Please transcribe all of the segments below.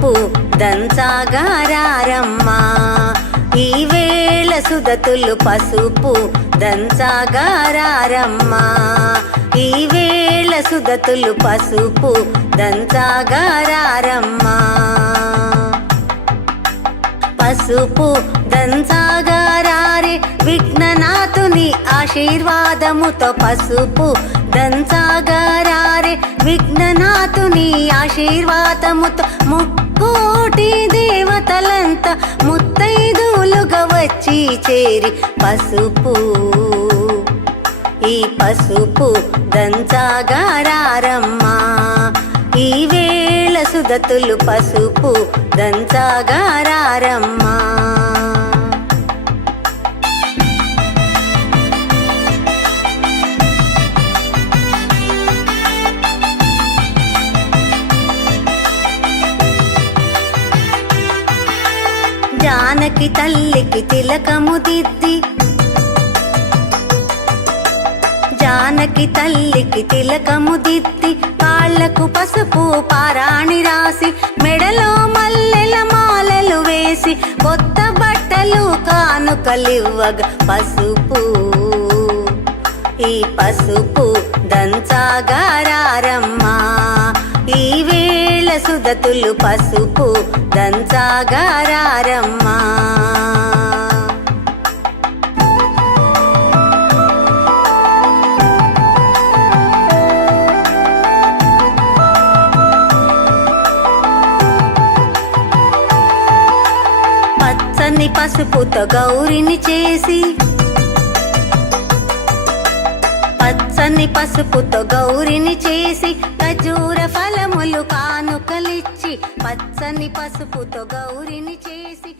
పసుపు దంచాగారమ్మా ఈ వేళ సుదతులు పసుపు దంచాగారమ్మా ఈ వేళ సుదతులు పసుపు దంచాగారమ్మా పసుపు దంచాగారే విఘ్ననాథుని ఆశీర్వాదముతో పసుపు దంచాగారే విఘ్ననాథుని ఆశీర్వాదముతో ముక్కోటి దేవతలంతా ముత్తైదులుగా వచ్చి చేరి పసుపు ఈ పసుపు దంచాగారమ్మా ఈ వేళ సుదతులు పసుపు దంచాగారమ్మా జానకి తల్లికి తిలకము దిద్ది జానకి తల్లికి తిలకము దిద్ది కాళ్లకు పసుపు పారాణి రాసి మెడలో మల్లెల మాలలు వేసి కొత్త బట్టలు కానుకలివ్వగ పసుపు ఈ పసుపు దంచాగారమ్మా ఈ వేళ సుదతులు పసుపు దంచాగారమ్మా పచ్చని పసుపుతో గౌరిని చేసి పచ్చని పసుపుతో గౌరిని చేసి ఖజూర ఫలములు కానుకలిచ్చి పచ్చని పసుపుతో గౌరిని చేసి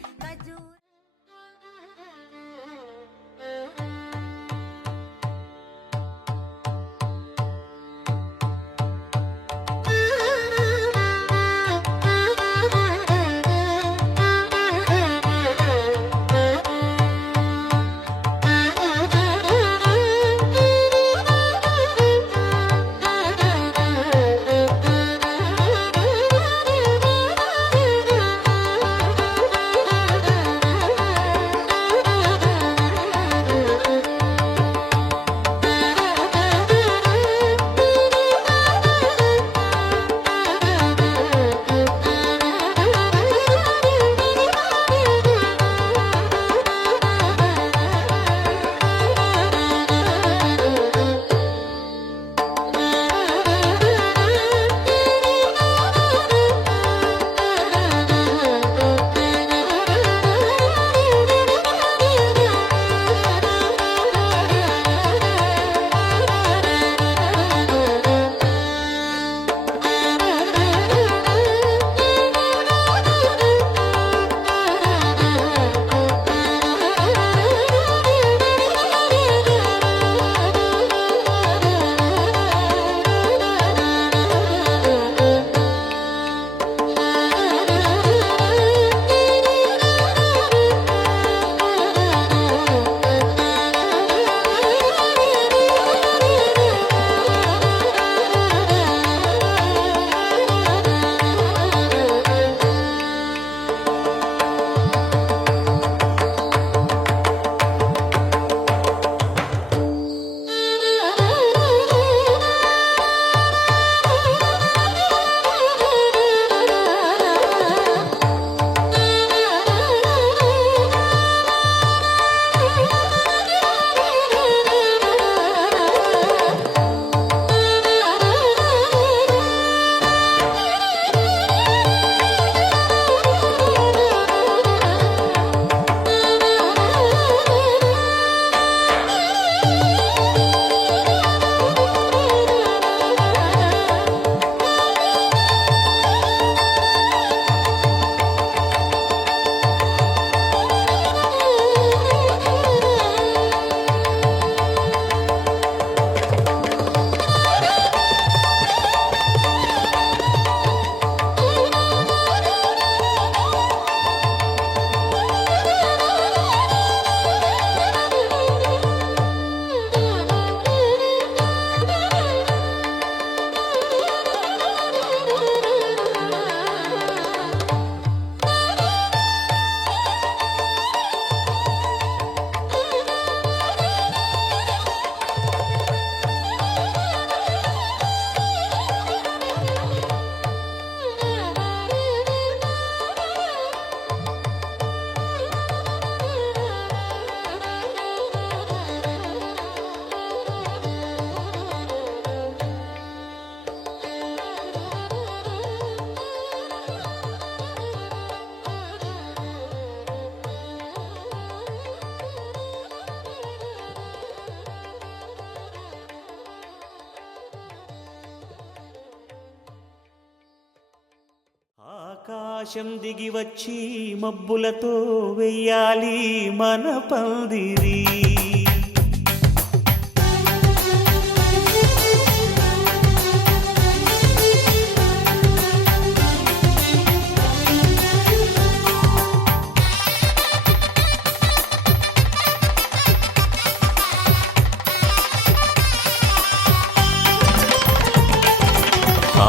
ఆకాశం దిగి వచ్చి మబ్బులతో వెయ్యాలి మన పందిరి.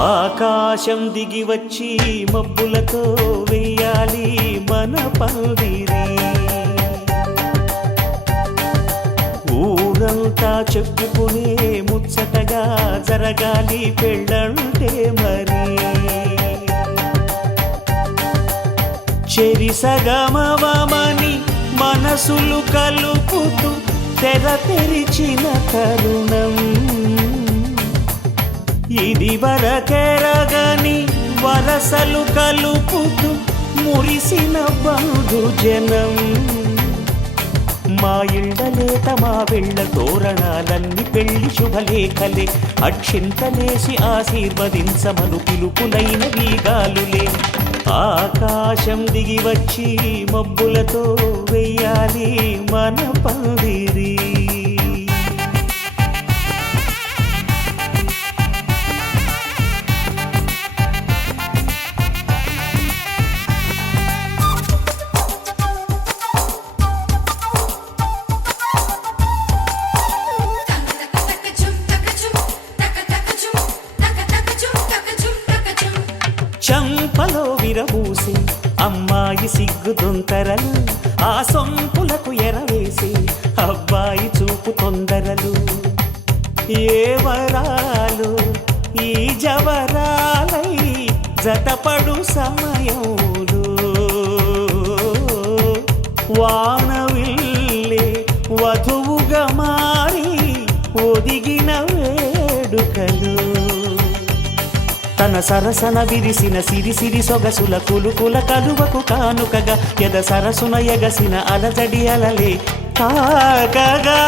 ఆకాశం దిగి వచ్చి మబ్బులతో వెయ్యాలి మన పందిరి. ఊరంతా చెప్పుకునే ముచ్చటగా జరగాలి పెళ్ళంటే మరి. చెరిసగమవమని మనసులు కలుపుతూ తెర తెరిచిన తరుణం. ఇది వరకెరగని వరసలు కలుపుతూ మురిసిన బంధుజనం. మా ఇళ్ళలేత మా వెళ్ళ తోరణాలన్నీ పెళ్లి శుభలేఖలే. అక్షింతలేసి ఆశీర్వదించమను పిలుపులైన వీగాలులే. ఆకాశం దిగి వచ్చి మబ్బులతో వెయ్యాలి మన పందిరి. చంపలో విరబూసి అమ్మాయి సిగ్గుదొంతరలు. ఆ సొంపులకు ఎరవేసి అబ్బాయి చూపు తొందరలు. ఏ వరాలు ఈ జవరాలై జతపడు సమయంలో. వానవిల్లే వధువుగా మారి ఒదిగిన వేడుకలు. తన సరసన విరిసిన సిరిసిరి సొగసుల కులుకుల కలువకు కానుకగా ఎద సరసున ఎగసిన అలజడి అలలే తాకగా.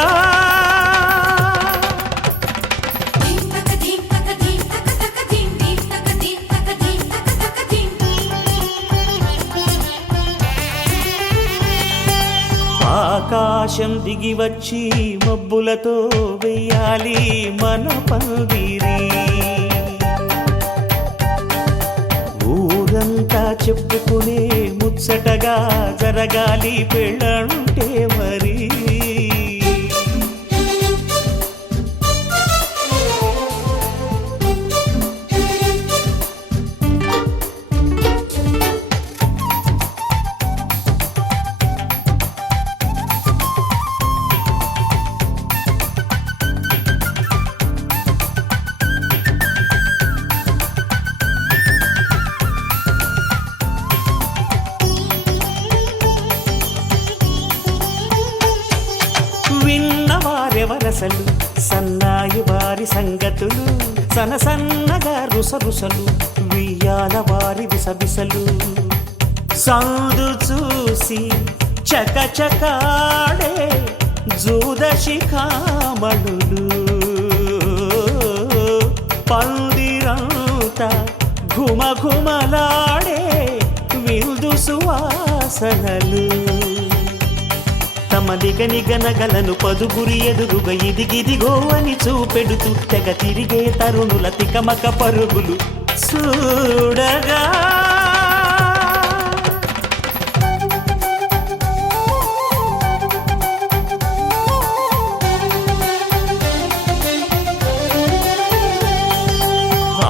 ఆకాశం దిగి వచ్చి మబ్బులతో వెయ్యాలి మన పందిరి. ఊరంతా చెప్పుకునే ముచ్చటగా జరగాలి పెళ్ళంటే మరి. విన్నవారెవరసలు సన్నాయి వారి సంగతులు. సనసన్నగా రుసరుసలు వియ్యాల వారి విసవిసలు. సందు చూసి చకచకాడే జూదశిఖామణులు. పందిరంతా ఘుమఘుమలాడే విందు సువాసనలు. తమ నిగనిగనగలను పదుగురి ఎదురుగా ఇదిగిదిగో అని చూపెడుతూ తెగ తిరిగే తరుణుల తికమక పరుగులు చూడగా.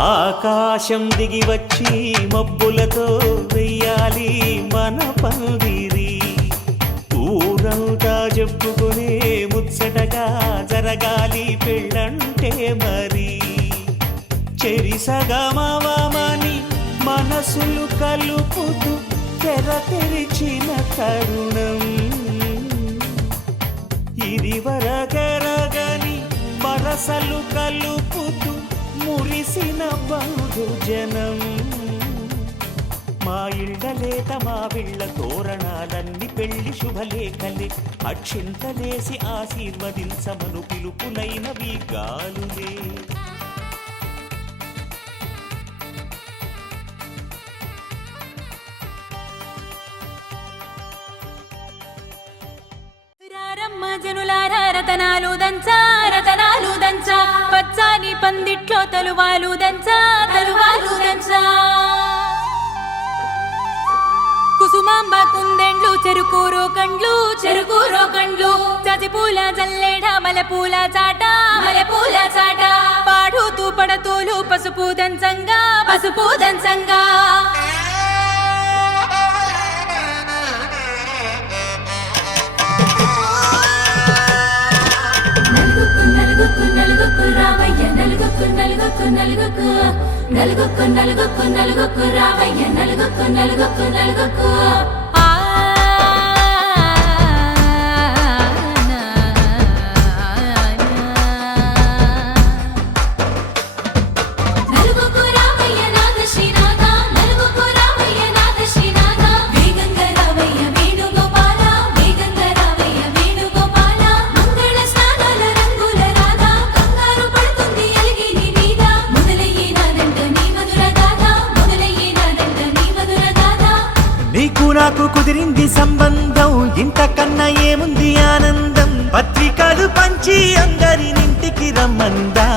ఆకాశం దిగి వచ్చి మబ్బులతో వెయ్యాలి మన పందిరి. ఊరంతా చెప్పుకునే ముచ్చటగా జరగాలి పెళ్ళంటే మరి. చెరిసగమవమని మనసులు కలుపుతూ తెర తెరిచిన తరుణం. ఇది వరకెరగని వరసలు కలుపుతూ మురిసిన బంధుజనం. మా ఇళ్ళలేత మా వీళ్ళ తోరణాలన్నీ పెళ్లి శుభలేఖలే. అక్షింతలేసి ఆశీర్వదించమను పిలుపులైనవి గాలులే. రతనాలు దంచా రతనాలు దంచా పచ్చాని పందిట్లో తలువాలు దంచా తలువాలు దంచా కుసుమాంబ కుందెండ్లు చెరుకూరో కండ్లు చజిపూల జల్లేడ మలపూల చాట పాడుతూ పడతోలు పసుపు దంచంగా నలుగుకు రావయ్య నలుగుకు రావయ్య నలుగుకు నీకు నాకు కుదిరింది సంబంధం, ఇంతకన్నా ఏముంది ఆనందం. పత్రికలు పంచి అందరినింటికి రమ్మందా,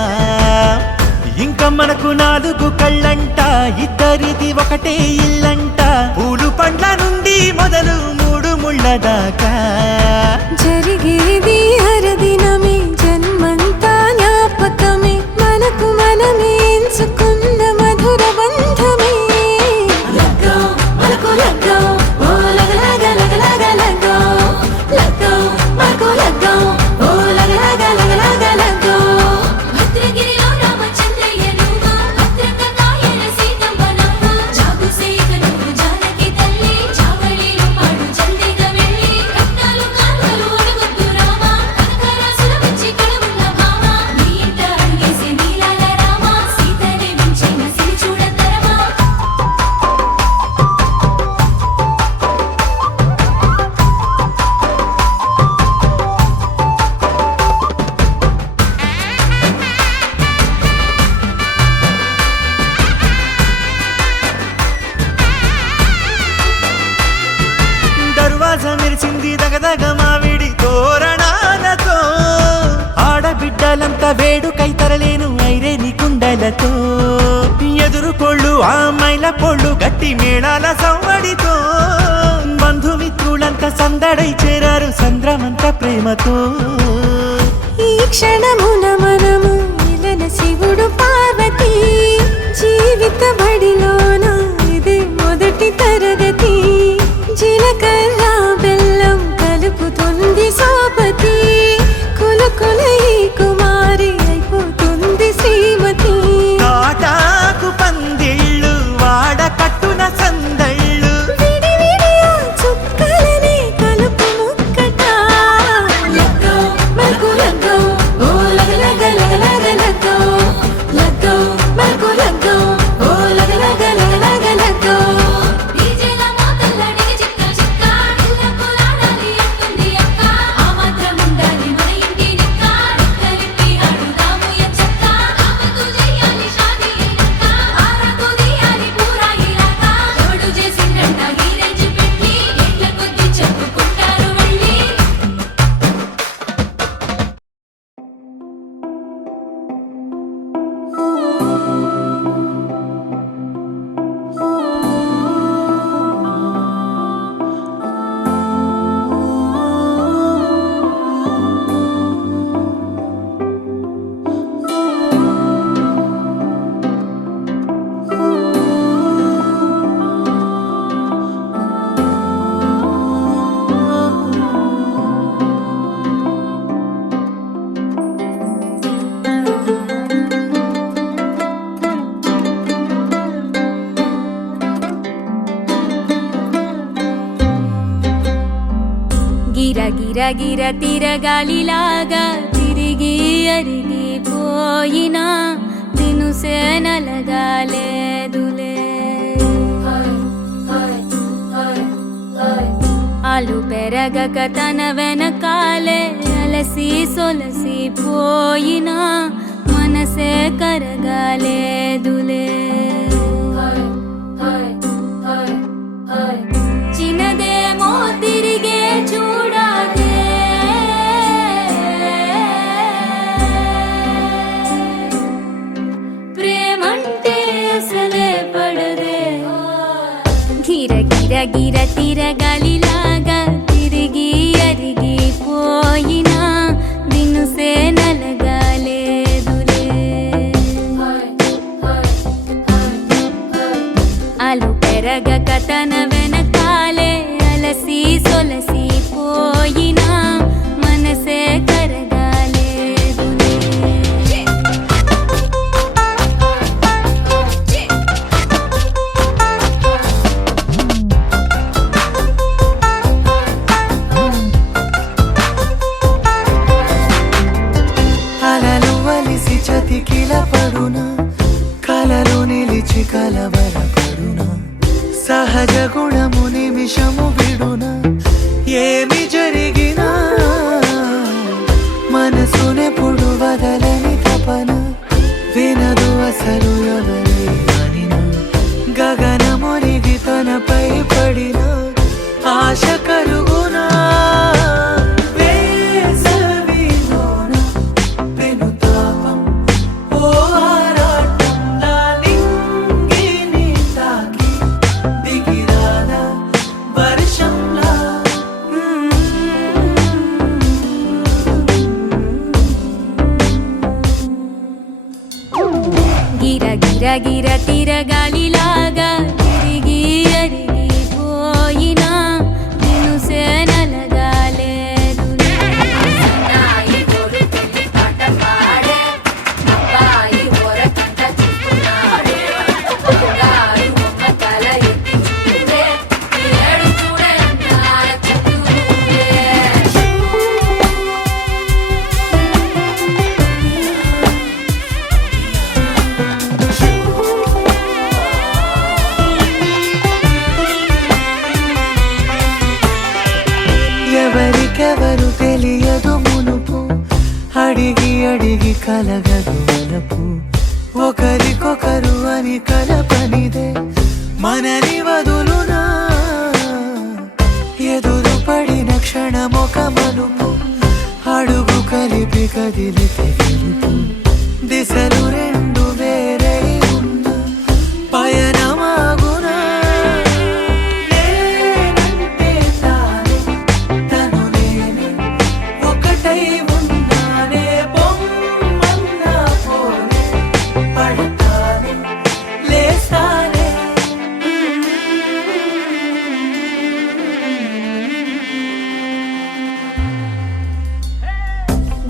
ఇంకా మనకు 4 కళ్ళంట, ఇద్దరిది ఒకటే ఇల్లంట. పూలు పండ్ల నుండి మొదలు 3 ముళ్ళ దాకా జరిగేది హరదినమే, జన్మంతా జ్ఞాపకమే, మనకు మనమే ఎంచుకున్న మధుర బంధమే. మెరిసింది దగదగ మావిడి తోరణాలతో, ఆడబిడ్డలంతా వేడుకై తరలేను ఐరేని కుండలతో. ఎదురుకోళ్ళు ఆ మైల పోళ్ళు గట్టి మేళాల సవ్వడితో, బంధుమిత్రులంతా సందడై చేరారు సంద్రమంత ప్రేమతో. ఈ క్షణమున మనము ఇలన శివుడు పార్వతి, జీవిత బడిలోన ఇదే మొదటి తరగతి. జీలకర్ర బెల్లం కలుపుతుంది సోపతి, కులకుల ఈ కుమారి అయిపోతుంది శ్రీమతి. కాటాకు పందిళ్ళు వాడ కట్టున సందళ్ళు, విడివిడియా చుక్కలనే కలుపు ముక్కట. లగ్గో మరకు లగ్గో, ఓ లగలగ లగలగ లగ్గో, లగ్గో మరకు లగ్గో, ఓ లగలగ లగలగ లగ్గో. గిరగిర తిరగాలిలాగా తిరిగి అరిగిపోయినా తినుసే నలగాలేదులే. ఆలు పెరగక తన వెనకాలే అలసి సొలసి పోయినా మనసే కరగాలేదులే. చిన్నదేమో తిరిగే చూడాదే, వెతికిల పడునా కలలో నిలిచి కలవరపడునా సహజ గుణము నిమిషము విడునా ఏమి జరిగినా మనసునెప్పుడు వదలని తపన వినదు అసలు ఎవరి అనినా గగనమునిగి తనపై పడిన ఆశ కలుగునా వేసవిలోన పెనుతాపం ఓ ఆరాటంలా నింగిని తాకి దిగిరాదా వర్షంలా గిర గిర గిర తిరగాలిలాగా తిరిగి అరిగిపోయినా నిన్ను సేనలగాలేదు ఎవరికెవరు తెలియదు మునుపు అడిగి అడిగి కలగదు వలపు ఒకరికొకరు అని కలపనిదే మనని వదులునా ఎదురు పడిన క్షణమొక మలుపు అడుగు కలిపి కదిలితే గెలుపు దిశలు రెండు వేరే ఉన్న పయనమాగునా నేనంటే తానే తను నేనే ఒకటై ఉన్నానే బొమ్మన్నా పోనే పడతానే లేస్తానే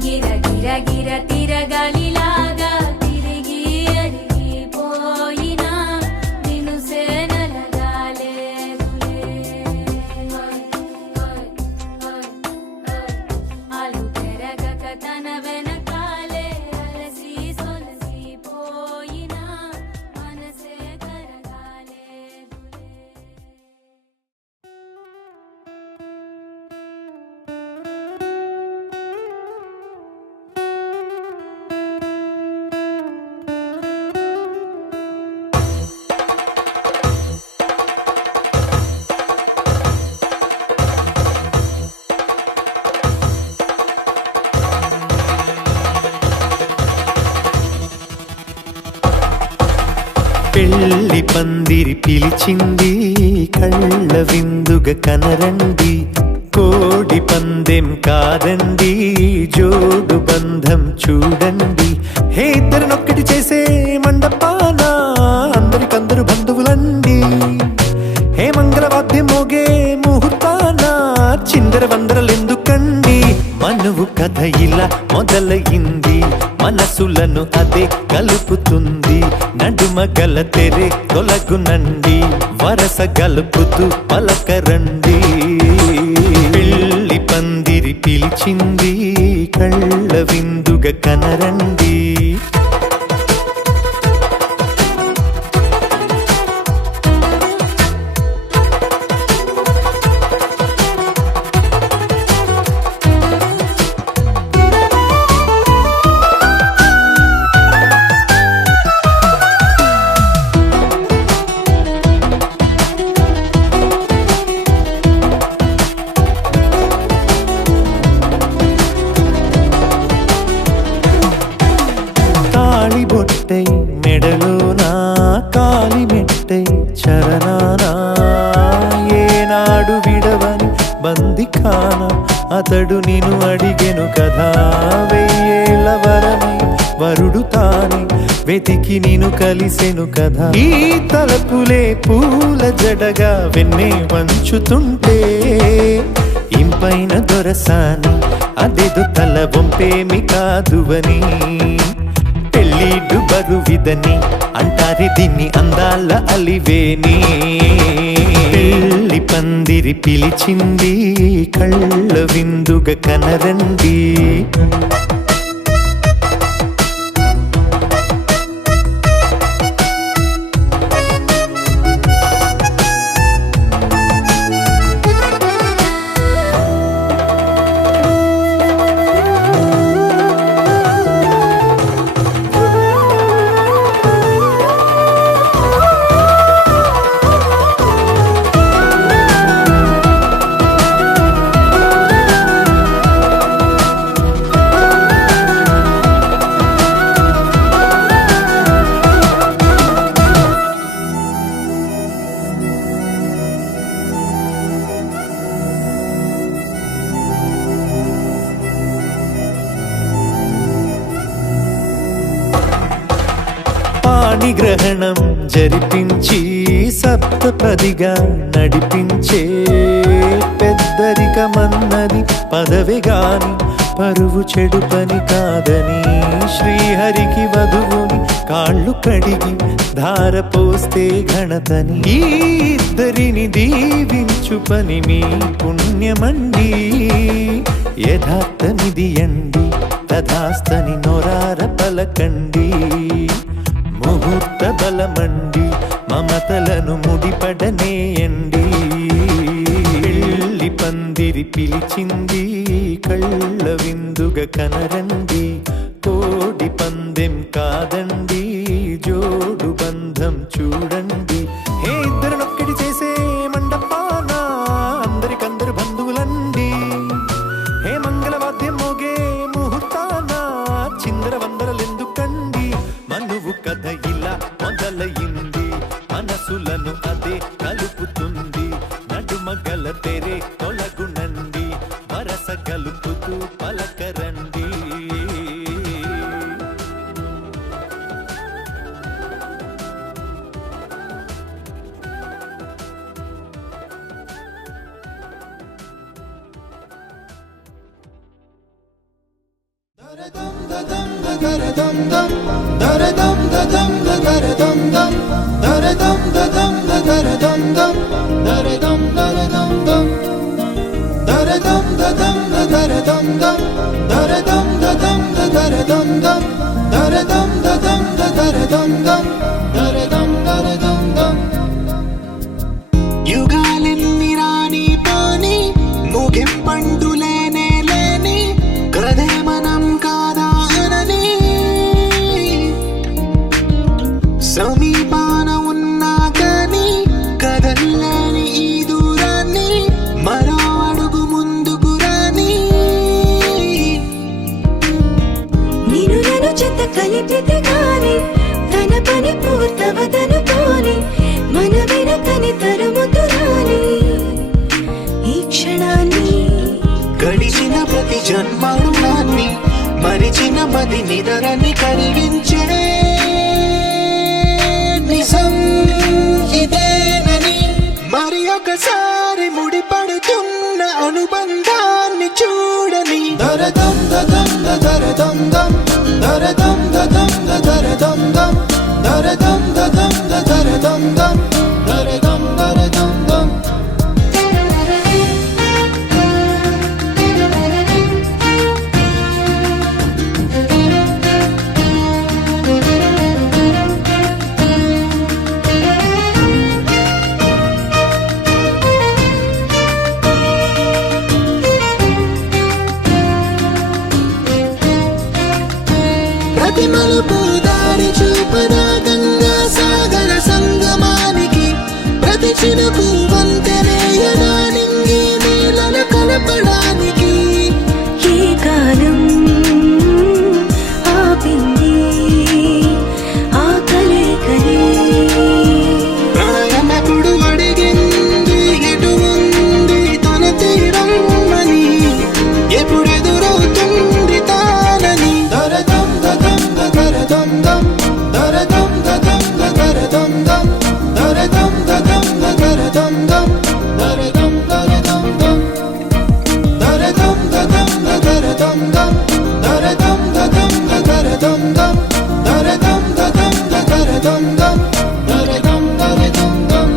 గిర గిర గిర తిరగాలిలాగా తిరిగి అరిగిపోయినా నిన్ను సేనలగాలేదులే అలు పెరగక తన వెనకాలే అలసి సొలసిపోయినా మనసే కరగాలేదులే పెళ్లి పందిరి పిలిచింది కళ్ళ విందుగ కనరండి కోడి పందెం కాదండి జోడు బంధం చూడండి హే ఇద్దరినొక్కటి చేసే మండపాన అందరికందరు బంధువులండి హే మంగళవాద్యం మోగే ముహూర్తాన చిందర వందరలెందుకండి మనువు కథ ఇలా మొదలయింది మనసులను అదే కలుపుతుంది నడుమ గల తెరే తొలగునండి వరస గలుపుతూ పలకరండి పెళ్లి పందిరి పిలిచింది కళ్ళ విందుగ కనరండి బొట్టై మెడలోనా కాలి మెట్టై చరణానా ఏనాడు విడవని బందిఖాన అతడు నిన్ను అడిగెను కదా వెయ్యేళ్ళ వరమై వరుడు తానే వెతికి నిన్ను కలిసెను కదా ఈ తలపులే పూల జడగా వెన్నే వంచుతుంటే ఇంపైన దొరసాని అదేదో తల వంపేమి కాదువని పెళ్ళిడు బరువిదని అంటారే దీన్ని అందాల అలివేని పెళ్లి పందిరి పిలిచింది కళ్ళ విందుగ కనరండి గ్రహణం జరిపించి సప్తపదిగా నడిపించే పెద్దరికమన్నది పదవి గాని పరువు చెడు పని కాదని శ్రీహరికి వధువుని కాళ్ళు కడిగి ధార పోస్తే ఘనతని ఈ ఇద్దరిని దీవించు పని మీ పుణ్యమండి యథార్థమిది అండి తథాస్తని నొరార పలకండి ముహూర్త బలమండి మమతలను ముడిపడనేయండి పెళ్లి పందిరి పిలిచింది కళ్ళ విందుగా కనరండి కోడి పందెం కాదండి జోడు బంధం చూడండి హే ఇద్దరినొక్కటి చేసే మండపాన అందరికందరు బంధువులండి హే మంగళవాద్యం మోగే ముహూర్తాన చిందర వందరలెందుకండి మనువు కథ ఇలా మొదలయింది మనసులను అదే కలుపుతుంది నడుమగల తెరే తొలగునండి వరస కలుపుతూ పలకరండి యుగాలెన్ని రాని పోని ముగింపండు లేనే లేని కథే మనం కాదా అనని సమీపాన ఉన్నా కానీ కదల్లేని ఈ దూరాన్ని మరో అడుగు ముందుకు రాని నేను నన్ను చెత్త కలిపితే గాని తన పని పూర్తవదనుకోని మన వెనకని తరుముతురాని ఈ క్షణాన్ని గడిచిన ప్రతి జన్మరుణాన్ని మరిచిన మది నిదరని కలిగించే నిజం ఇదేనని మరి ఒకసారి ముడిపడుతున్న అనుబంధాన్ని చూడని దరదం దదం దరదం దం దరదం దదం దరదం దం దరదం దదం దరదం దం దరదం దరదం దం ప్రతి మలుపు దారి చూపదా గంగా సాగర సంగమానికి ప్రతి చినుకు వంతెనేయదా నింగి నీళ్ళ కలపడానికి ఏ కాలం ఆపింది ఆ కలే ప్రయాణకుడు అడిగింది ఎటు ఉంది తన తీరం అని ఎప్పుడెదురవుతుంది తానని దరదం దదం దరదం దం దరదం దదం దరదం దం దరదం దదం దరదం దం దరదం దరదం దం దరదం దదం దరదం దం దరదం దదం దరదం దం దరదం దదం దరదం దం దరదం దరదం దం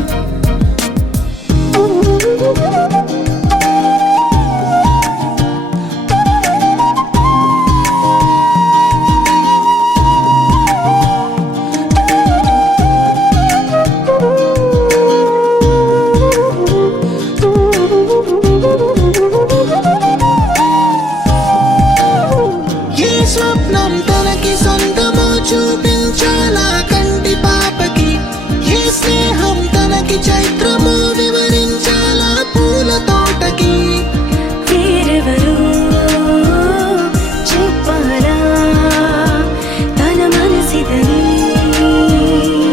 ఏ స్వప్నం తనకి సొంతమో చూపించాలా కంటి పాపకి ఏ స్నేహం తనకి చైత్రమో వివరించాలా పూల తోటకి వేరెవరు చెప్పాలా తన మనసిదని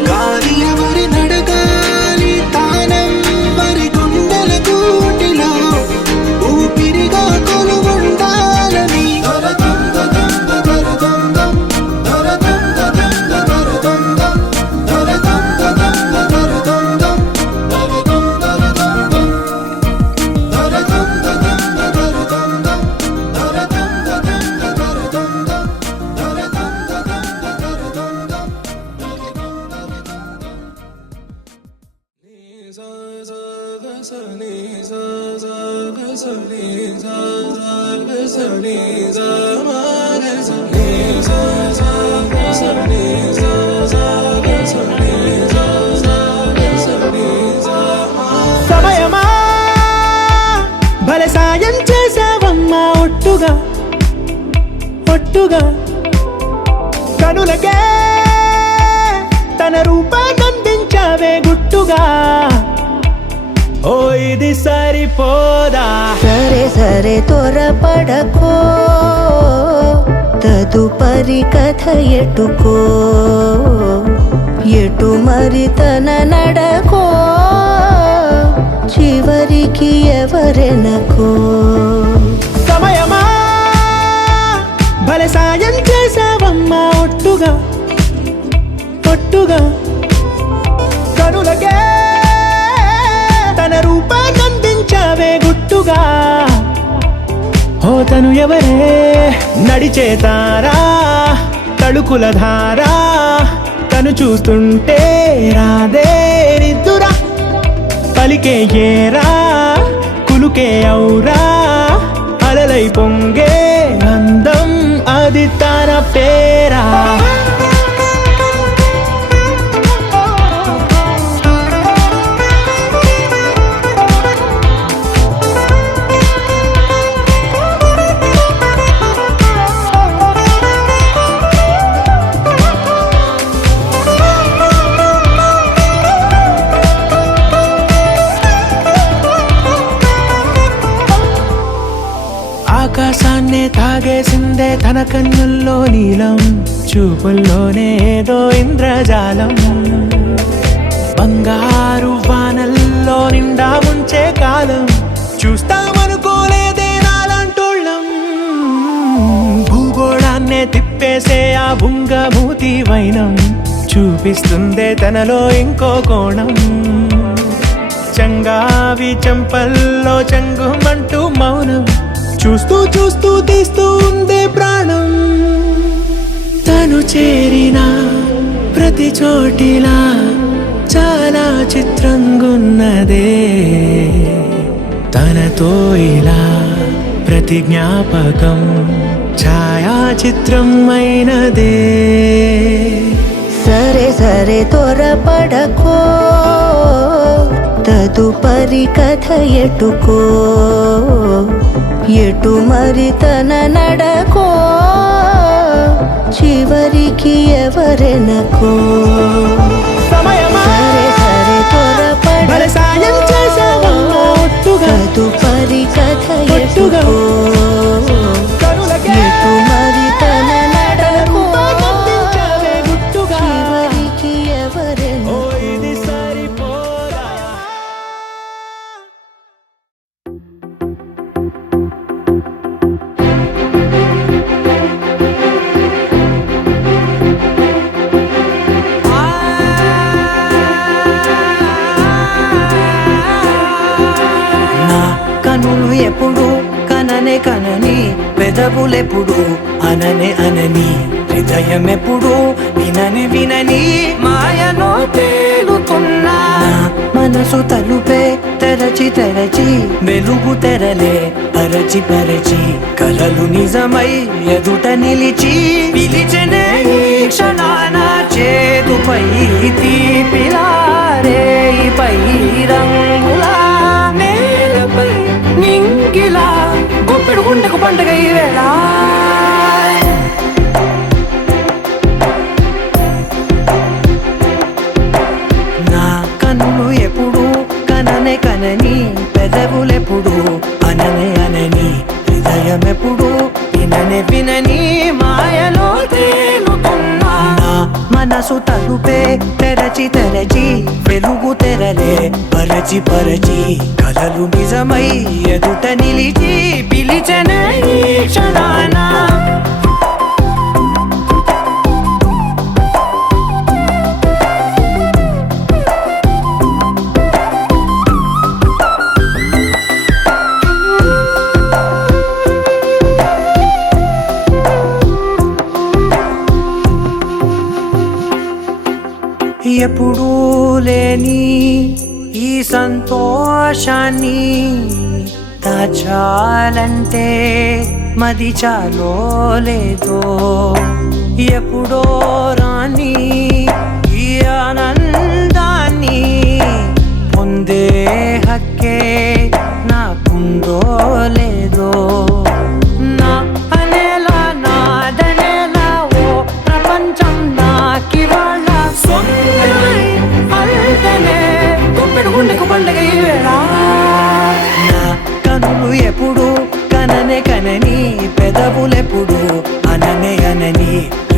గాలి ఎవరి నడగాలి తానం మరి గుండెల కూటిలో ఊపిరిగా కొలువుండాలని దరదం దదం దరదం దం దరదం దదం దరదం దం ఒట్టుగా కనులకే తన రూపాన్నందించావే గుట్టుగా ఓ ఇది సరిపోదా సరే సరే త్వరపడకో తదుపరి కథ ఎటుకో ఎటు మరి తన నడకో చివరికి ఎవరెనకో సమయమా భలే సాయం చేసావమ్మా ఒట్టుగా ఒట్టుగా కనులకే తన రూపాన్నందించావే గుట్టుగా ఓ తను ఎవరే నడిచే తారా తళుకుల ధారా తను చూస్తుంటే రాదే నిద్దురా పలికే ఏరా కులుకే ఔరా అలలై పొంగే అందం అది తన పేరా ఆకాశాన్నే తాగేసిందే తన కన్నుల్లో నీలం చూపుల్లోనే ఏదో ఇంద్రజాలం బంగారు వానల్లో నిండా ఉంచే కాలం చూస్తామనుకోలేదే నాలాంటోళ్ళం భూగోళాన్నే తిప్పేసే ఆ బుంగమూతి వైనం చూపిస్తుందే తనలో ఇంకో కోణం చంగావి చెంపల్లో చంగుమంటూ మౌనం చూస్తూ చూస్తూ తీస్తూ ఉందే ప్రాణం తను చేరిన ప్రతి చోటిలా చాలా చిత్రంగున్నదే తనతో ఇలా ప్రతి జ్ఞాపకం ఛాయాచిత్రం అయినదే సరే సరే త్వరపడకో తదుపరి కథ ఎటుకో ఎటు మరి తన నడకో చివరికి ఎవరెనకో సమయమా సరే సరే భలే సాయం చేసావమ్మా ఒట్టుగా తదుపరి కథ ఒట్టుగా ఎటుకో కనులకే ఎటు మరి తన నడకో రూపాన్నందించావే గుట్టుగా చివరికి ఓ ఎవరెనకో ఇది సరిపోదా నా కనులు ఎప్పుడు కననే కనని పెదవులెప్పుడు అననే అనని హృదయం ఎప్పుడు వినని వినని మాయలో తేలుతున్నా మనసు తలుపే తెరచి తెరచి వెలుగు తెరలే పరచి పరచి కలలు నిజమై ఎదుట నిలిచి పిలిచనే ఈ క్షణాన చేతుపై తీపిలారే పై రంగులా నేలపై నింగిలా గుప్పెడు గుండెకు పండుగ ఈ వేళ నా కన్నులు ఎప్పుడు కననే కనని పెదవులెప్పుడు అననే అనని హృదయం ఎప్పుడు విననే వినని మాయలో తేలుతున్నా నా మనసు తలుపే తెరచి తెరచి వెలుగు తెరలే పరచి పరచి కలలు నిజమై ఎదుట నిలిచి పిలిచనే ఈ క్షణాన ఎప్పుడూ లేని ఈ సంతోషాన్ని దాచాలంటే మది చాలో లేదో ఎప్పుడో రాని ఈ ఆనందాన్ని పొందే హక్కే నాకుందో లేదో నా అనేలా నాదని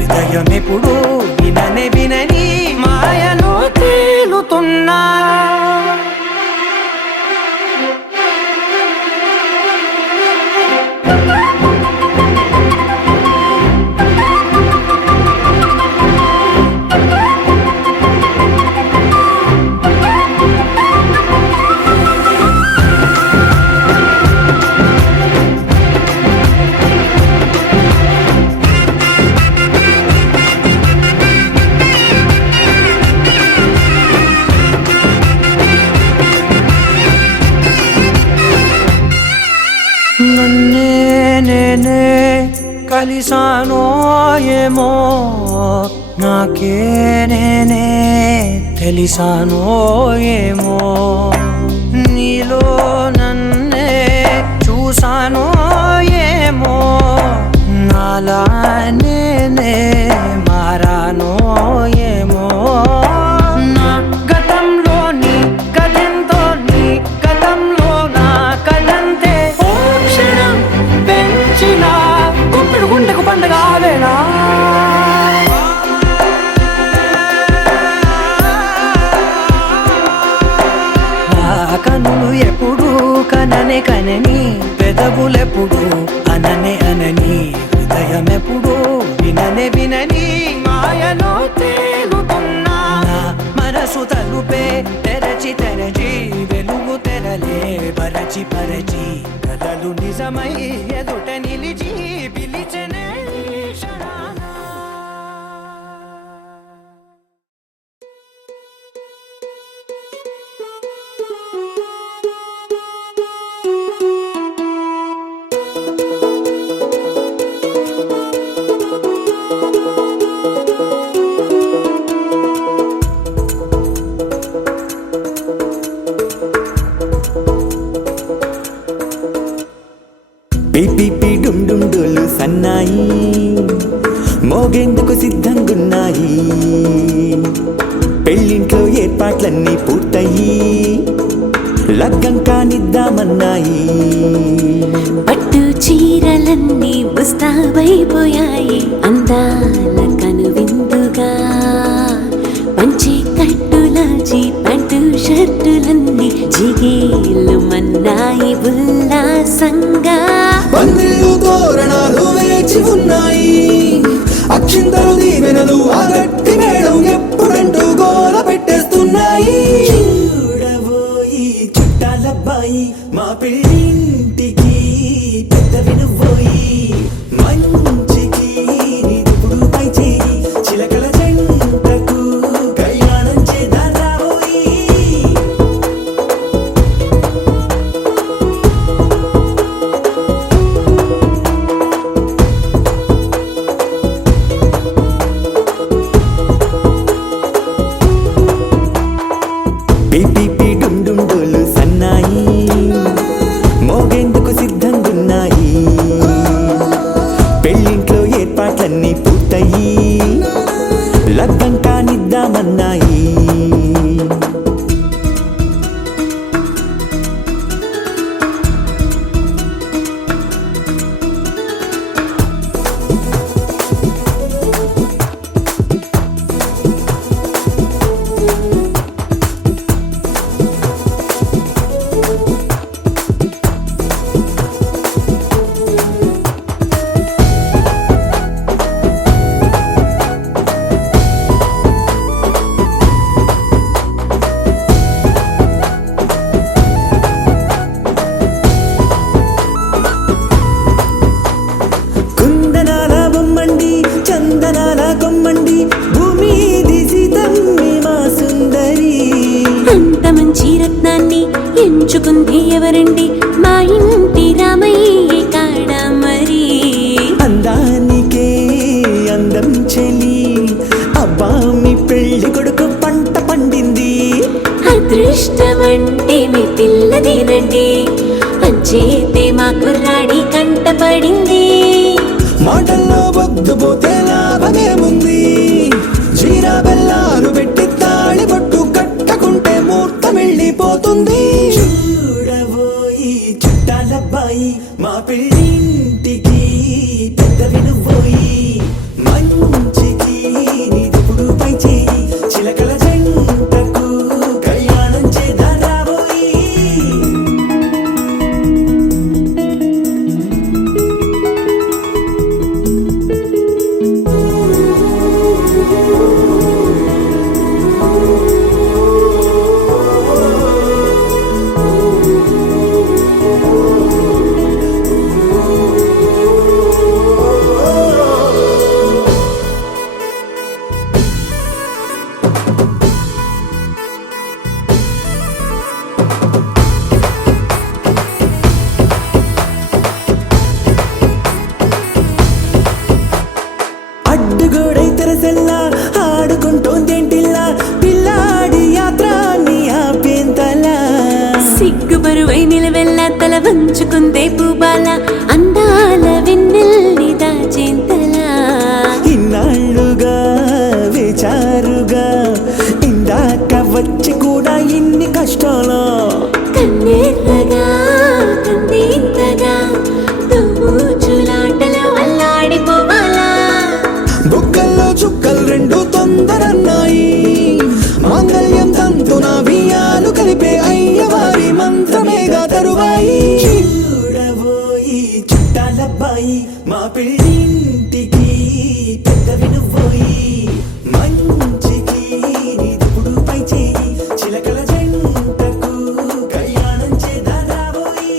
హృదయమెప్పుడు వినని మాయలో తేలుతున్నా నన్నే నేనే కలిసానో ఏమో నాకే నేనే తెలిసానో ఏమో నీలో నన్నే చూసానో ఏమో నాలా నేనే మారానో ఏమో నా గతంలోని కథంతో నీ గతంలో నా కథంతే ఓ క్షణం పెంచిన గుప్పెడు గుండెకు పండగ ఆవేనా కనులు ఎప్పుడు కననే కనని పెదవులెప్పుడు అననే అనని హృదయమెప్పుడు వినని మాయలో తేలుతున్నా మనసు తలుపే తెరచి వెలుగు తెరలే పరచి కలలు నిజమై ఎదుట నిలిచి పిలిచెనే క్షణాన పిపి డుమ్ డుమ్ డోలు సన్నాయి మోగేందుకు సిద్ధంగున్నాయి పెళ్ళింట్లో ఏర్పాట్లన్నీ పూర్తయి లగ్గం కానిద్దామన్నాయి పట్టు చీరలన్నీ ముస్తాబైపోయాయి అందాల కనువిందుగా పంచి కట్టులాచి ప్యాంటు షర్టులన్నీ జిగేలు మన్నాయి ఉల్లాసంగా పందిళ్ళు తోరణాలు వేచి ఉన్నాయి అక్షింతలు దీవెనలు ఆ గట్టి మేడం ఎప్పుడంటూ గోల పెట్టేస్తున్నాయి చూడబోయి చుట్టాలబ్బాయి మా పెళ్ళింటికి పెద్ద వినుబోయి మంచికి నిదుపుడు పై చేరి చిలకల జంటకు కళ్యాణం చేద్దాం రాబోయి పిపి డుమ్ డుమ్ డోలు సన్నాయి మోగేందుకు సిద్ధంగున్నాయి పెళ్ళింట్లో ఏర్పాట్లన్నీ పూర్తయి లగ్గం కానిద్దామన్నాయి కుందనాల బొమ్మండి చందనాల కొమ్మండి భూమి దిశితమ్మి మా సుందరి అంత మంచి రత్నాన్ని ఎంచుకుంది ఎవరండి మా ఇంటి రామయ్య కాడ మరి అందానికే అందం చెలి అబ్బా మీ పెళ్లి కొడుకు పంట పండింది అదృష్టమంటే మీ పిల్లదేనండి పంచేతే మా కుర్రాడి కంట పడింది మాటల్లో వద్దుపోతే లాభమేముంది జీరా బెల్లాలు పెట్టి తాళి పట్టు కట్టకుంటే ముహూర్తం వెళ్ళిపోతుంది చూడబోయి చుట్టాలబ్బాయి మా పెళ్ళింటికి పెద్ద వినుబోయి మంచి తోడై తెరసెల్లా ఆడుకుంటోందేంటిల్లా పిల్లాడి యాత్ర నీ ఆపేంతలా సిగ్గు బరువై నిలవెల్ల తల వంచుకుందే పూబాల అందాల వెన్నెల్ని దాచేంతలా ఇన్నాళ్ళుగా విచారుగా ఇందాక వచ్చి కూడా ఇన్ని కష్టాలు కన్నెర్రగా కందింతగా తుమ్ముచులాటలో అల్లాడిపోవాలా బుగ్గల్లో చుక్కలు రెండు తొందరన్నాయి మాంగళ్యం తంతున బియ్యాలు కలిపే అయ్యవారి మంత్రమేగా తరువాయి చూడబోయి చుట్టాలబ్బాయి మా పెళ్ళింటికి పెద్ద వినుపోయి మంచికి నీదుపుడు పై చేయి చిలకల జంటకు కళ్యాణం చేదారాబోయి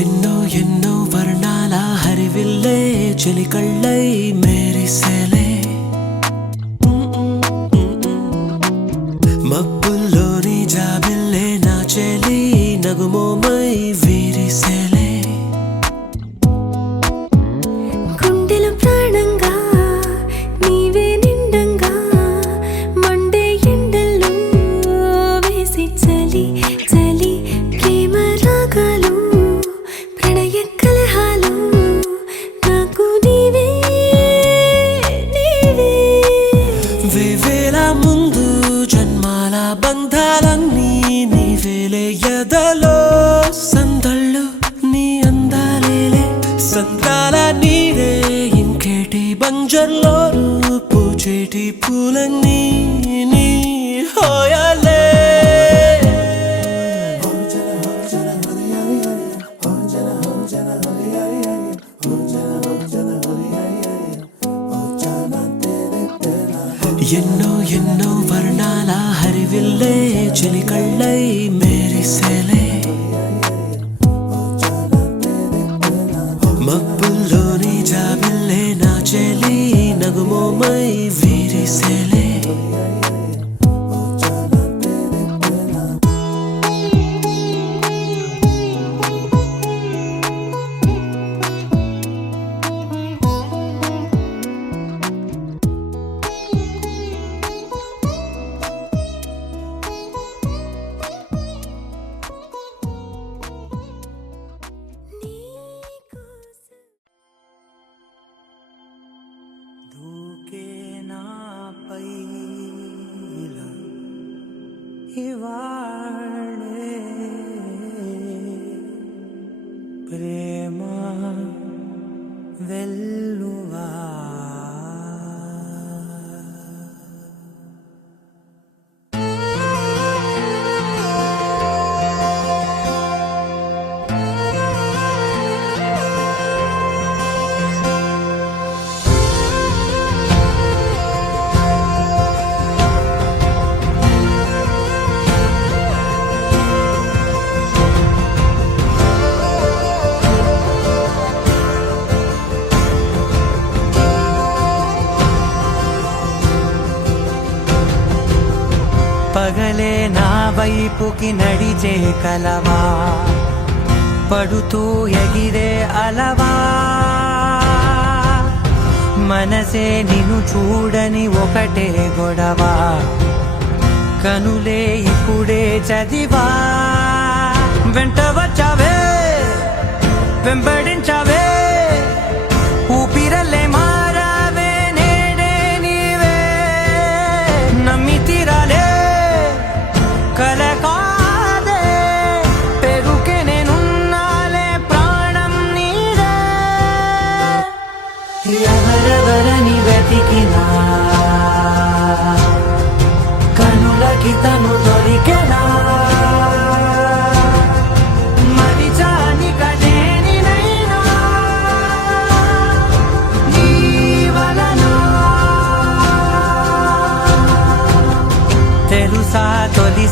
ఎన్నో ఎన్నో వర్ణాల హరివిల్లే చెలికళ్ళై మేరిసేలే మబ్బుల్లోని జాబిల్లే నా చెలి నగుమోమై వీరిసేలే గుండెలో ప్రాణంగా నీవే నిండంగా మండే ఎండల్లో వేసి చలి చలి ప్రేమ రాగాలు ప్రణయ కలహాలు నాకు నీవే నీవే వేవేల ముందు జన్మాల బంధాలన్నీ నీవేలే ఎదలో సందళ్ళు నీ అందాలేలే సంతాల నీరే ఇంకేటి బంజర్లోను పూచేటి పూలన్నీ నీ హోయాలే ఎన్నో ఎన్నో వర్ణాల హరివిల్లే చెలికళ్ళై మేరిసేలే మబ్బుల్లోని జాబిల్లే నా చెలి నగుమోమై వీరిసేలే దూకే నాపై ఇలా ఇవాళే ప్రేమ వెల్లువా పగలే నా వైపుకి నడిచే కలవా పడుతూ ఎగిరే అలవా మనసే నిన్ను చూడని ఒకటే గొడవ కనులే ఇప్పుడే చదివా వెంట వచ్చావే వెంబడించావే ఊపిరల్లే మారావే నేడే నీవే నమ్మి తీరాలే కల కాదే పెరుకే నేనున్నాలే ప్రాణం నీదే ఎవరెవరని వెతికినా కనులకి తను దొరికెనా మరిచాని కనేనినైనా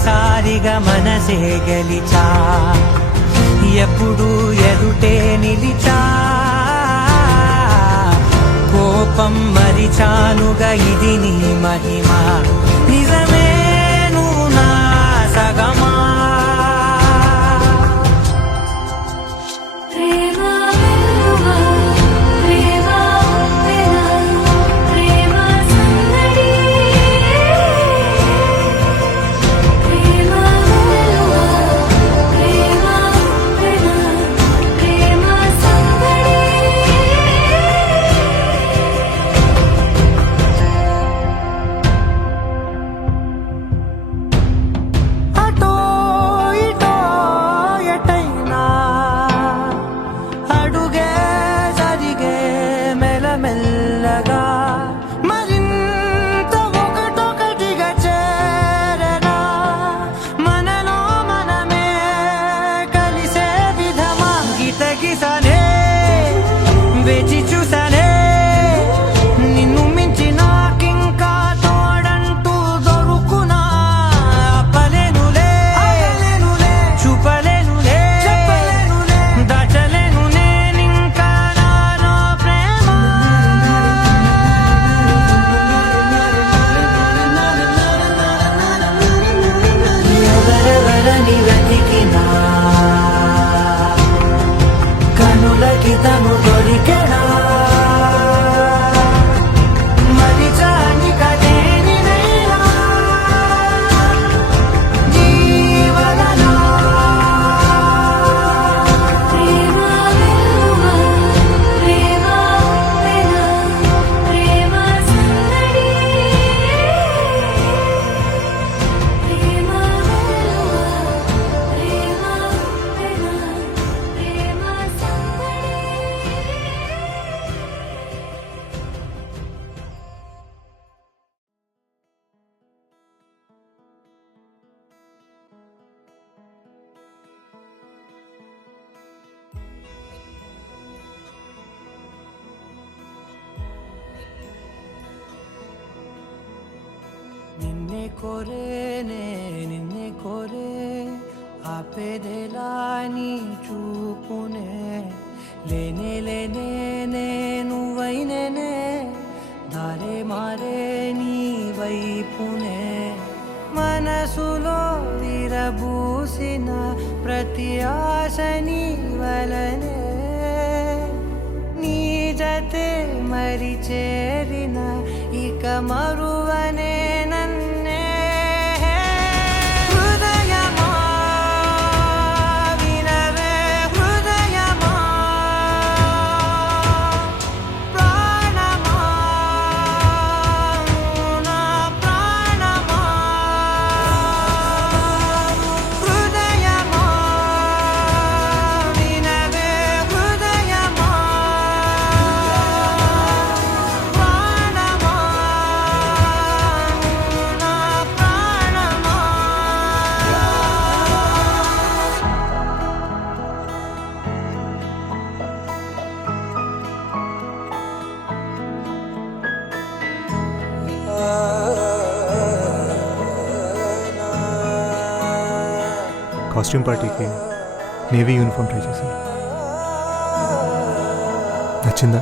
తొలిసారిగా మనసే గెలిచా ఎప్పుడు ఎదుటే నిలిచా కోపం మరిచానుగా ఇది నీ మహిమ నిజమే నువ్వు నా సగమా ప్రేమ వెలువా ప్రేమ వెనా ప్రేమ సందడి ప్రేమ వెలువా ప్రేమ వెనా ప్రేమ సందడి అటో ఇటో ఎటైనా అడుగే జరిగే మెల్లమెల్లగా మరింత ఒకటొకటిగా చేరనా మనలో మనమే కలిసే విధమా గితగిసనే వేచి చూసానే నిన్ను మించి నాకింకా తోడంటూ దొరుకునా ఆపలేనులే చూపలేనులే దాచలేను నేనింకా నాలో ప్రేమ ఎవరెవరని వెతికినా కనులకి తను దొరికెనా మరిచాని కదేనినైనా జీవనలో ప్రేమ వెలువా ప్రేమ వెనా ప్రేమ సందడి ప్రేమ వెలువా ప్రేమ వెనా ప్రేమ సందడి నిన్నే కోరేనే నిన్నే కోరే ఆపేదేలా నీ చూపునే లేనే లేనే నువ్వైనేనే దారే మారే నీ వైపునే మనసులో విరబూసిన ప్రతి ఆశ నీ వలనే నీ జతే మరి చేరిన ఇక మరువనే నన్నే హృదయమా వినవే హృదయమా ప్రాణమా నా ప్రాణమా హృదయమా వినవే హృదయమా ప్రాణమా నా ప్రాణమా కాస్ట్యూమ్ పార్టీకి నేవీ యూనిఫామ్ ట్రై చేశాను. నచ్చిందా?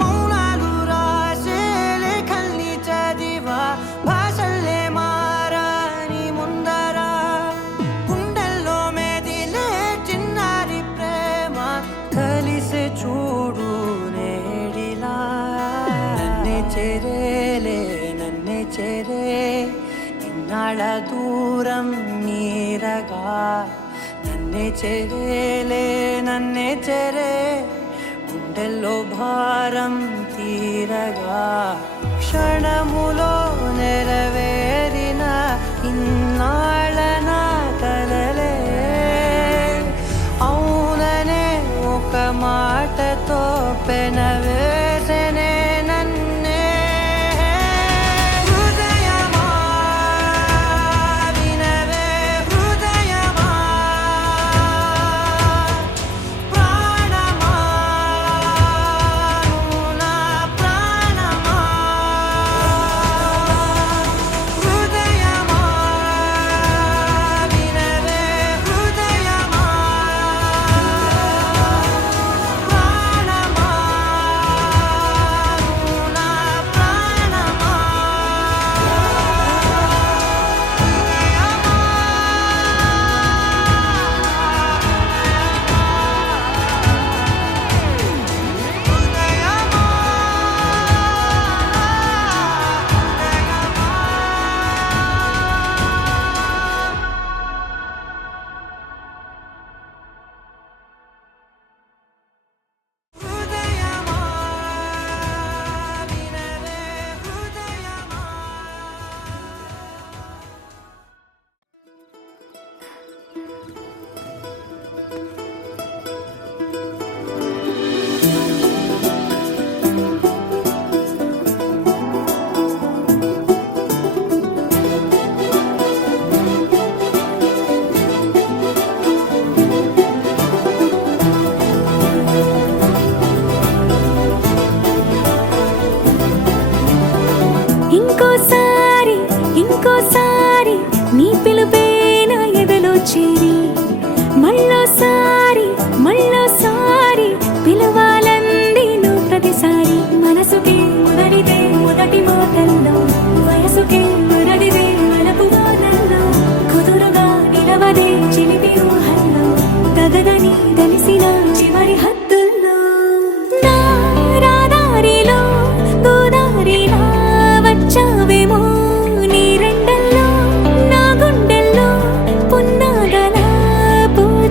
మౌనాలు రాసే లేఖల్ని చదివా భాషల్లే మారాని ముందరా గుండెల్లో మెదిలే చిన్నారి ప్రేమ కలిసే చూడు నేడిలా నన్నే చేరేలే నన్నే చేరే ఇన్నాళ్ళ దూరం నీరగా నన్నే చేరేలే నన్నే చేరే గుండెల్లో భారం తీరగా క్షణములో నెరవేరిన ఇన్నాళ్ళ నా కలలే అవుననే ఒక మాటతో పెనవేసనే నన్నే హృదయమా వినవే హృదయమా ప్రాణమా నా ప్రాణమా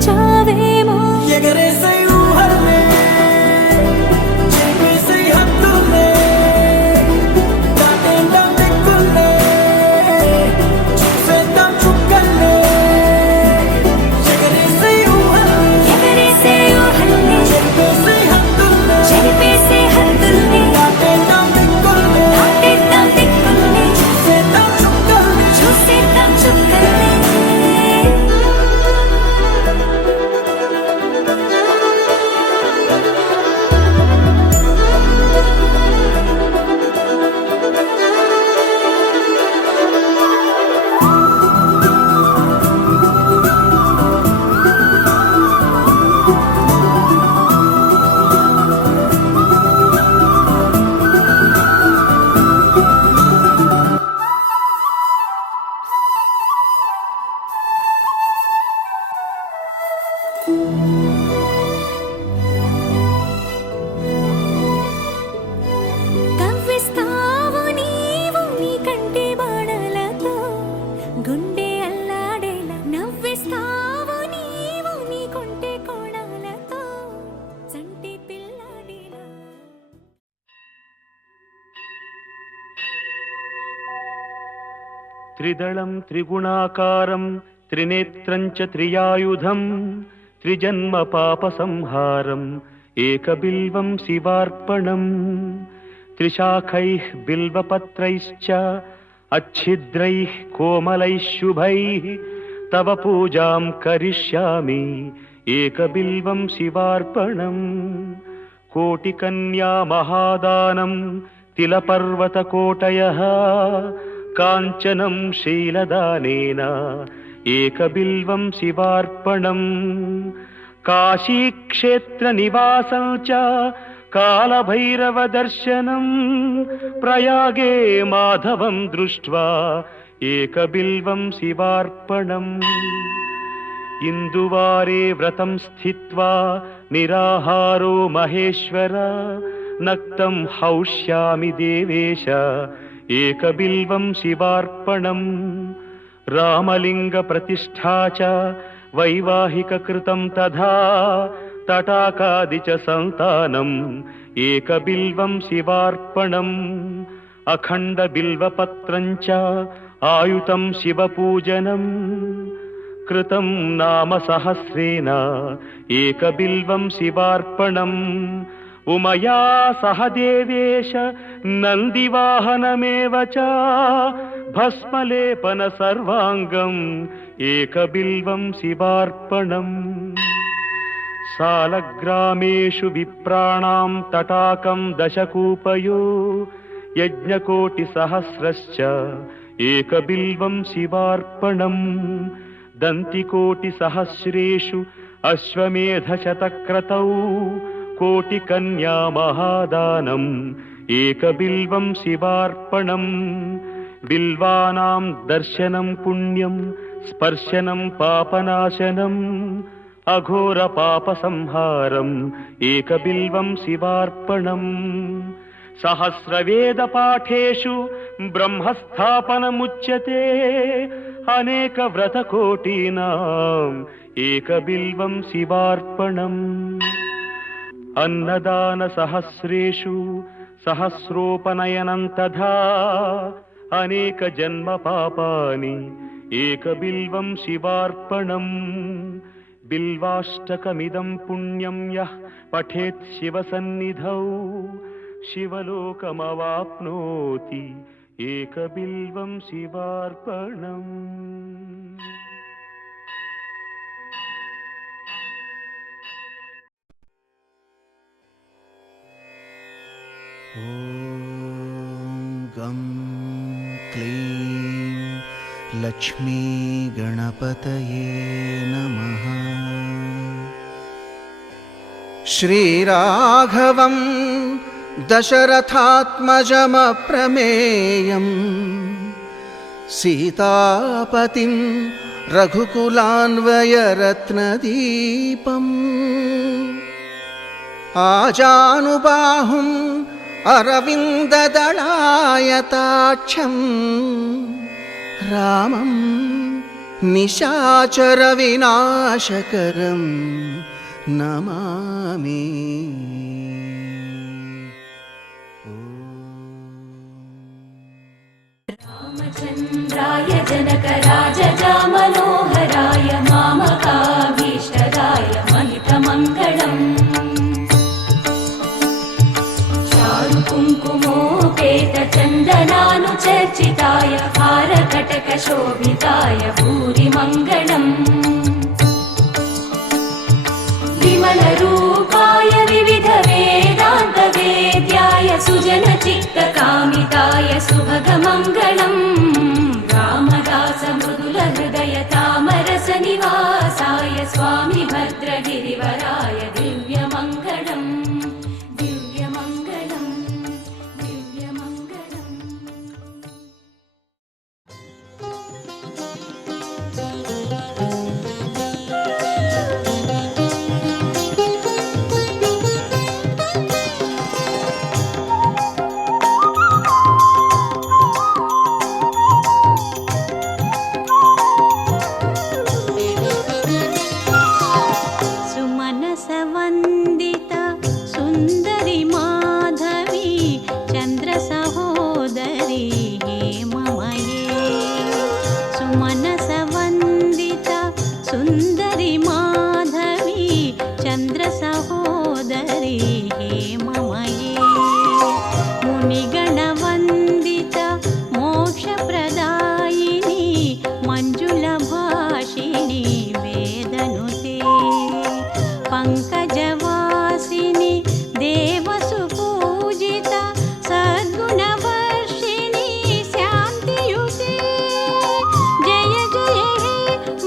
మరిచావేమో ఎగరేసే ఊహలే చేసే హద్దులే దాటేద్దాం దిక్కులే చూసేద్దాం చుక్కలే ఎగరేసే ఊహలే ఎగరేసే ఊహల్ని చేసే హద్దులే చెరిపేసే హద్దుల్ని దాటేద్దాం దిక్కులే దాటేద్దాం దిక్కుల్ని చూసేద్దాం చుక్కలే చూసేద్దాం చుక్కల్ని కవ్విస్తావు నీవు నీ కంటి బాణలతో గుండె అల్లాడేలా నవ్విస్తావు నీవు నీ కొంటె కోణాలతో చంటి పిల్లాడిలా త్రిదళం త్రిగుణాకారం త్రినేత్రం చ త్రియాయుధం త్రిజన్మ పాప సంహారం ఏకబిల్వం శివార్పణం త్రిశాఖైః బిల్వపత్రైశ్చ अच्छिद्रैः कोमलैः शुभैः तव पूजां करिष्यामि एकबिल्वं शिवार्पणम् कोटिकन्या महादानं तिलपर्वतकोटयः काञ्चनं शीलदानेन एकबिल्वं शिवार्पणम् काशीक्षेत्रनिवासं च कालभैरवदर्शनं प्रयागे माधवं दृष्ट्वा एकबिल्वं शिवार्पणम् इन्दुवारे व्रतं स्थित्वा निराहारो महेश्वर नक्तं हौष्यामि देवेश एकबिल्वं शिवार्पणम् रामलिङ्गप्रतिष्ठा च वैवाहिककृतं तथा तटाकादि च सन्तानम् एकबिल्वं शिवार्पणम् अखण्डबिल्वपत्रं च आयुतं शिवपूजनम् कृतं नाम सहस्रेण एकबिल्वं शिवार्पणम् उमया सह देवेश नन्दिवाहनमेव च भस्मलेपन सर्वाङ्गम् एकबिल्वं शिवार्पणम् सालग्रामेषु विप्राणां तटाकं दशकूपयो यज्ञकोटिसहस्रश्च एकबिल्वं शिवार्पणम् दन्तिकोटिसहस्रेषु अश्वमेधशतक्रतौ कोटिकन्या महादानम् एकबिल्वं शिवार्पणम् बिल्वानां दर्शनं पुण्यं स्पर्शनं पापनाशनम् अघोरपापसंहारम् एकबिल्वं शिवार्पणम् सहस्रवेदपाठेषु ब्रह्मस्थापनमुच्यते अनेकव्रतकोटीनाम् एकबिल्वं शिवार्पणम् अन्नदानसहस्रेषु सहस्रोपनयनं तथा अनेकजन्मपापानि एकबिल्वं शिवार्पणम् बिल्वाष्टकमिदं पुण्यं यः पठेत् शिवसन्निधौ शिवलोकमवाप्नोति एकबिल्वं शिवार्पणम् ॐ गं क्लीं लक्ष्मीगणपतये नमः। श्रीराघवं दशरथात्मजमप्रमेयं सीतापतिं रघुकुलान्वयरत्नदीपम् आजानुबाहुम् अरविन्ददलायताक्षं रामं నిశాచర వినాశకరం నమామి. రామచంద్రాయ జనకరాజామనోహరాయ మామకాభీష్టదాయ మహితమంగళం. చారు కుంకుమోపేత చందనానుచర్చితాయ హారకటక శోభితాయ భూరి మంగళం. విమల రూపాయ వివిధ వేదాంత వేద్యాయ సుజన చిత్త కామితాయ సుభగ మంగళం. రామదాస మృదుల హృదయ తామరస నివాసాయ స్వామి భద్రగిరివరాయ దివ్య మంగళం. దివ్య మంగళం, దివ్య మంగళం. సుమనసవందిత సుందరి మాధవి చంద్ర సహోదరి హేమమయే. సుమనసవందిత సుందరి మాధవి చంద్ర సహోదరి హేమమయే. మునిగణవందిత మోక్షప్రదాయిని మంజుల భాషిణి వేదనుతే. పంకజవాసిని దేవసుపూజిత సద్గుణవర్షిణి శాంతియుతే. జయ జయ హే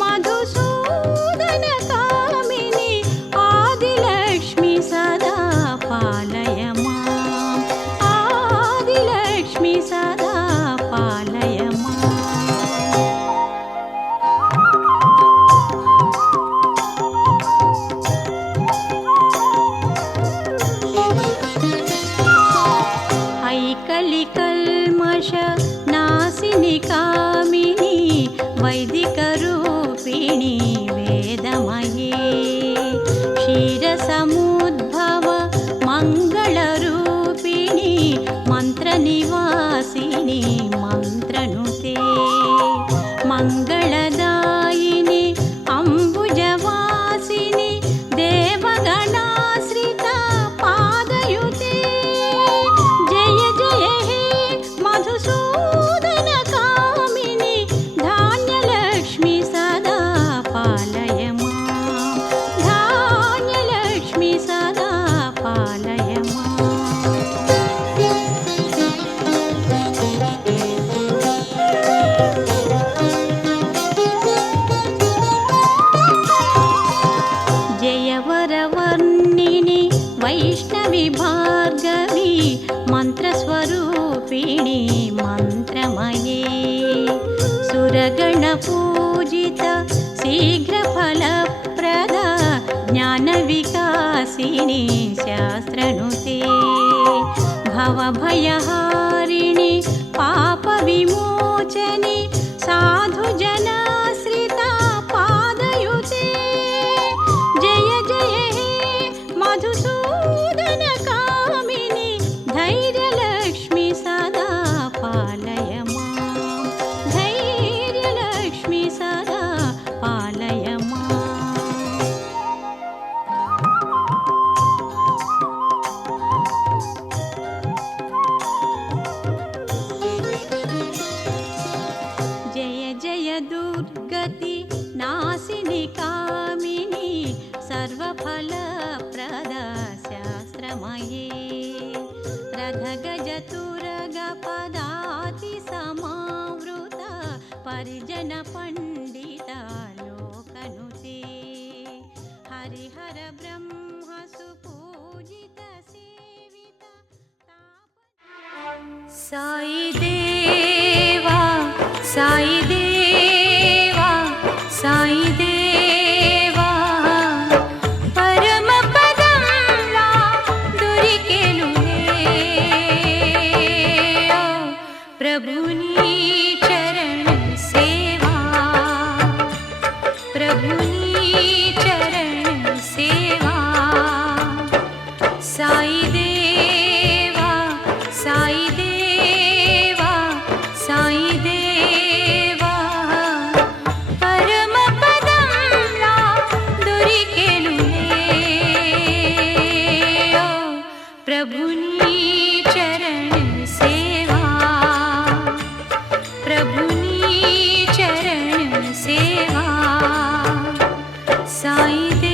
మధుసూదన కామిని ఆదిలక్ష్మి సదా పాలయ మాం. ఆదిలక్ష్మి సదా పాలయ మాం. ఐకలికల్మష నాశిని కామిని వైదిక రూపిణి వేదమయే. క్షీరసముద్భవ మంగళ రూపిణి మంత్ర నివాసిని మంత్రనుతే. మంగళదాయిని అంబుజవాసిని దేవగణాశ్రిత పాదయుతే. జయ జయ హే మధుసూదన కామిని ధాన్యలక్ష్మి సదా పాలయ మాం. ధాన్యలక్ష్మి సదా పాలయ మాం. జయవరవర్ణిని వైష్ణవి భార్గవి మంత్రస్వరూపిణి మంత్రమయే. సురగణ పూజిత శీఘ్రఫలప్రద జ్ఞాన వికాసిని శాస్త్రనుతే. భవభయహారిణి పాప విమోచని సాధుజనాశ్రిత పాదయుతే. జయ జయ హే మధుసూదన కామిని ధైర్యలక్ష్మి సదా పాలయ మాం. ధైర్యలక్ష్మి సదా పాలయ మాం. జయ జయ దుర్గతి నాశిని కామిని సర్వఫలప్రద శాస్త్రమయే. రథగజ తురగ పదాతి సమావృత పరిజన పండిత లోకనుతే. హరిహర బ్రహ్మ సుపూజిత సేవిత సాయి దేవా సాయి దేవా సాయి దేవా పరమ పదంలా దొరికెనులే. ప్రభుని చరణ సేవా సాయి